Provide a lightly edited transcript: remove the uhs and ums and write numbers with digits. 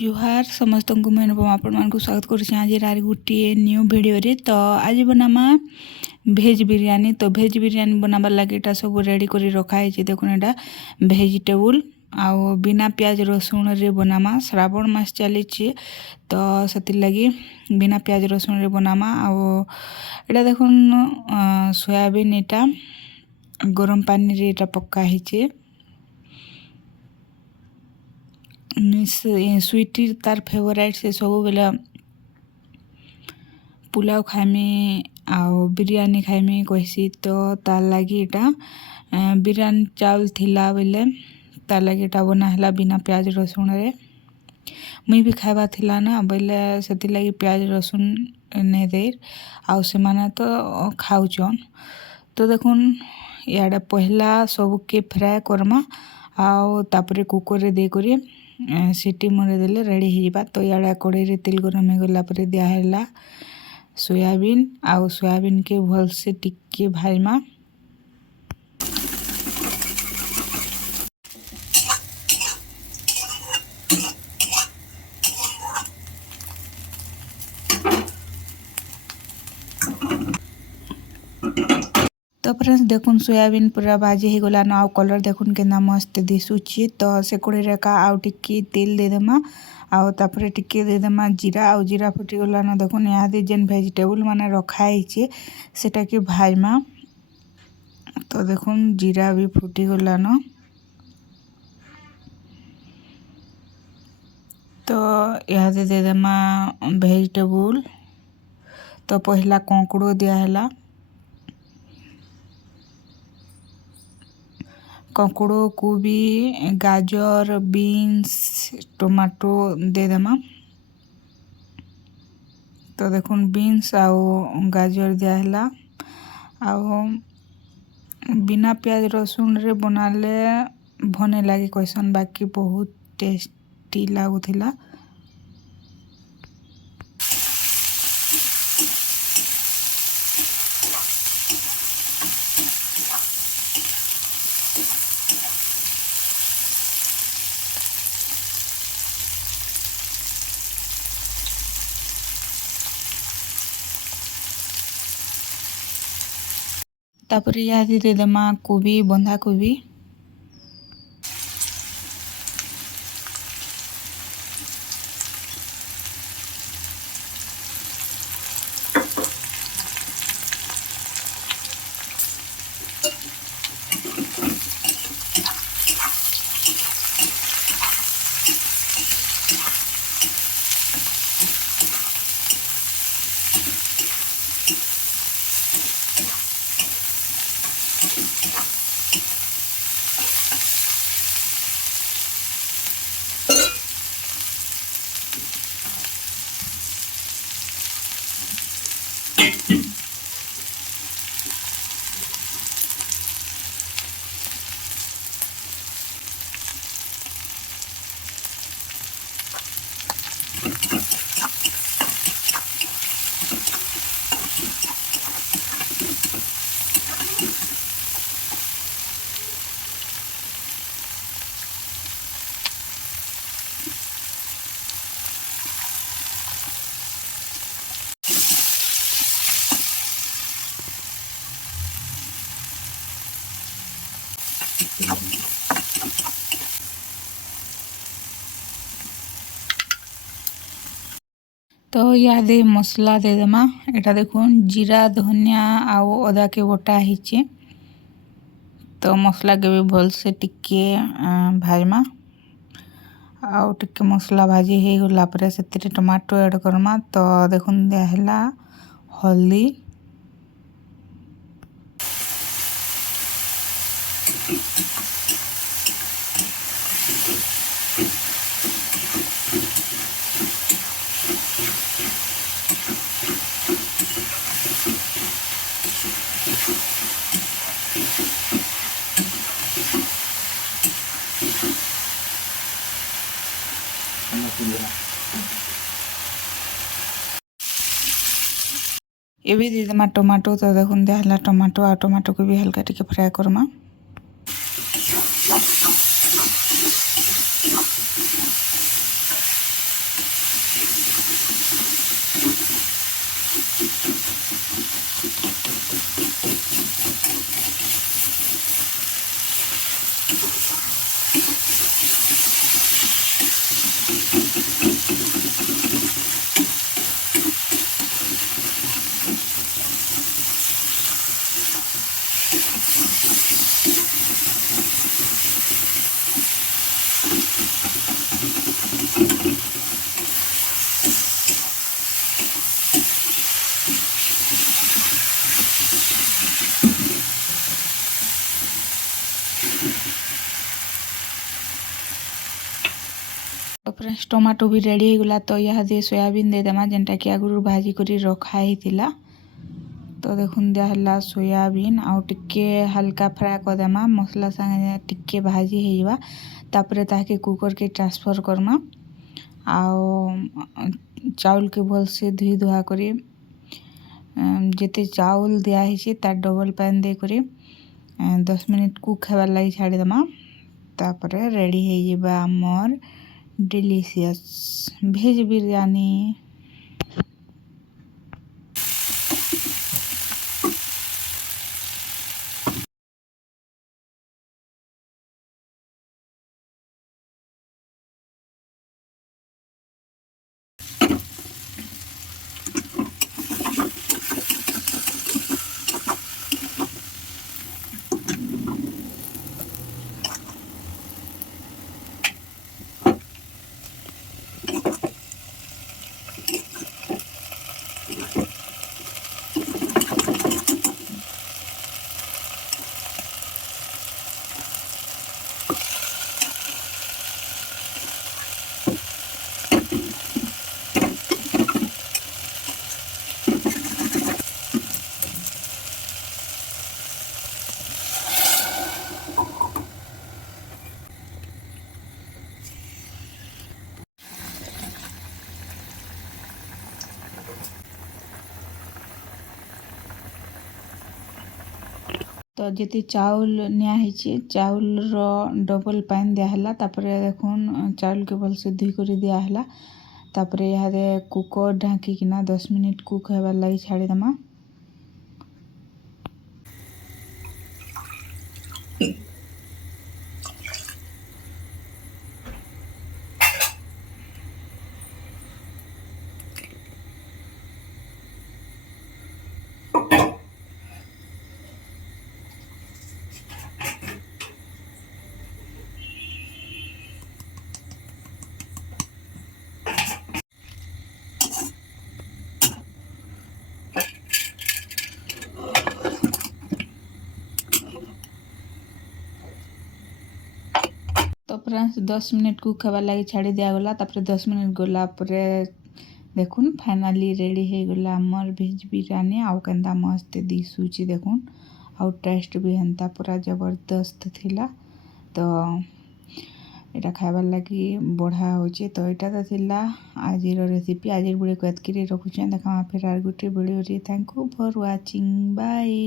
जुहार समस्त को मैं अनुपम आपण को स्वागत करुच्छे आज गोटे न्यू वीडियो रे। तो आज बनामा भेज बिरयानी। तो भेज बिरयानी बनाबार लगे ये सब रेडी कर रखाई। देखो यहाँ भेजिटेबल आउ बिना प्याज रसुण रे बनामा। श्रावण मास चली तो से लगी बिना प्याज रसुण रे बनामा। आउ देखो सोयाबीन एटा गरम पानी रे एटा पक्का है। स्वीटी तार फेवरेट से सब बेला पुलाव खाइमी आउ बिरयानी खाइमी कहसी। तो तार लगी यहाँ बिरयानी चावल थिला बेले तार लगी यहाँ बनाला बिना प्याज रसुण रे। मुई भी खाइबा थिला ना बेले से लगी प्याज रसुण नहीं दे आउ से माने तो खाऊचन। तो देखुन इे पहला सबके फ्राए करमा आउ तापरे कुकर रे दे करी सीटी मरे देले रेडी हो। तो इे कड़े रे तेल गरम हो गला पर दिहला सोयाबीन आउ सोयाबीन के भल से टिके भाजमा। तो फ्रेंड्स देखुन सोयाबीन पूरा भाजी हो गला ना। कलर देखुन केना मस्त दिशुची। तो से कड़े का आउ टिके तेल दे देमा आउ तापरे टिके दे देमा जीरा आउ जीरा फुटी गला ना। देखुन यहाँ जेन वेजिटेबल माने रखाई सेटा के भाजमा। तो देखुन जीरा भी फुटी गला ना। तो यहाँ दे देमा वेजिटेबल। तो पहला कंकड़ो दियाला कंकड़ो कोबी गाजर बीन्स टमाटो दे देमा। तो देखुन बीन्स आउ गाजर दियाला आउ बिना प्याज रसुण रे बनाले भने लगे कैसन बाकी बहुत टेस्टी लगुला। तापर यहाँ दे देमा कोबी बंधा कोबी। तो इे मसला दे देमा। एटा देखुन जीरा धनिया आउ अदा के बटा हिचे। तो मसला के भी भल से टिके भाजमा आउ टिके मसला भाजी हो गला पर से टमाटो ऐड करमा। तो देखुन दिहला हल्दी ये भी दे देमा टमाटो। तो देखुन दिहला टमाटो आ टमाटो को भी हल्का टिके फ्राए करमा। टमाटो भी रेडी हो गला तो यहाँ दे सोयाबीन देदेमा जेनटा कि आगुरी भाजी करी रखा ही तो देखुन दिहला सोयाबीन आउ टिके हल्का फ्राए करदेमा मसला संगे टिके भाजी होइबा तापरे ताके कुकर के ट्रांसफर करमा आउ चाउल के भल से धुई धुआ करी जेते चाउल दिया है तार डबल पानी दे करी 10 मिनट कुक हेबार लगी छाड़ी देमा तापरे रेडी होइबा आमर डिलीशियस भेज बिरयानी। तो जी चाउल निया चाउल रो डबल पानी दियाहला तापरे देखुन चाउल के भल से धुई कर दियाहला तापरे यहाँ कुकर ढाँकिकिना 10 मिनट कुक हेबार लगी छाड़ी देमा। तो फ्रेंड्स 10 मिनट कुक हेबार लगी छाड़ी दिगला 10 मिनट गला देखुन फाइनाली रेडी हो गला आमर भेज बिरयानी आउ केंता मस्त दिशुची देखुन आउ टेस्ट भी हेन्ता पूरा जबरदस्त थिला। तो এটা খাইবার লাগি বঢ়া হচ্ছে তো এটা তো ଥିଲା ଆଜିର ରେସିପି ଆଜିର ଭିଡ଼ିଓକୁ ଏତିକିରେ ରଖୁଛେ ଦେଖା ଫେର ଆର ଗୋଟେ ଭିଡ଼ିଓରେ। Thank you for watching bye.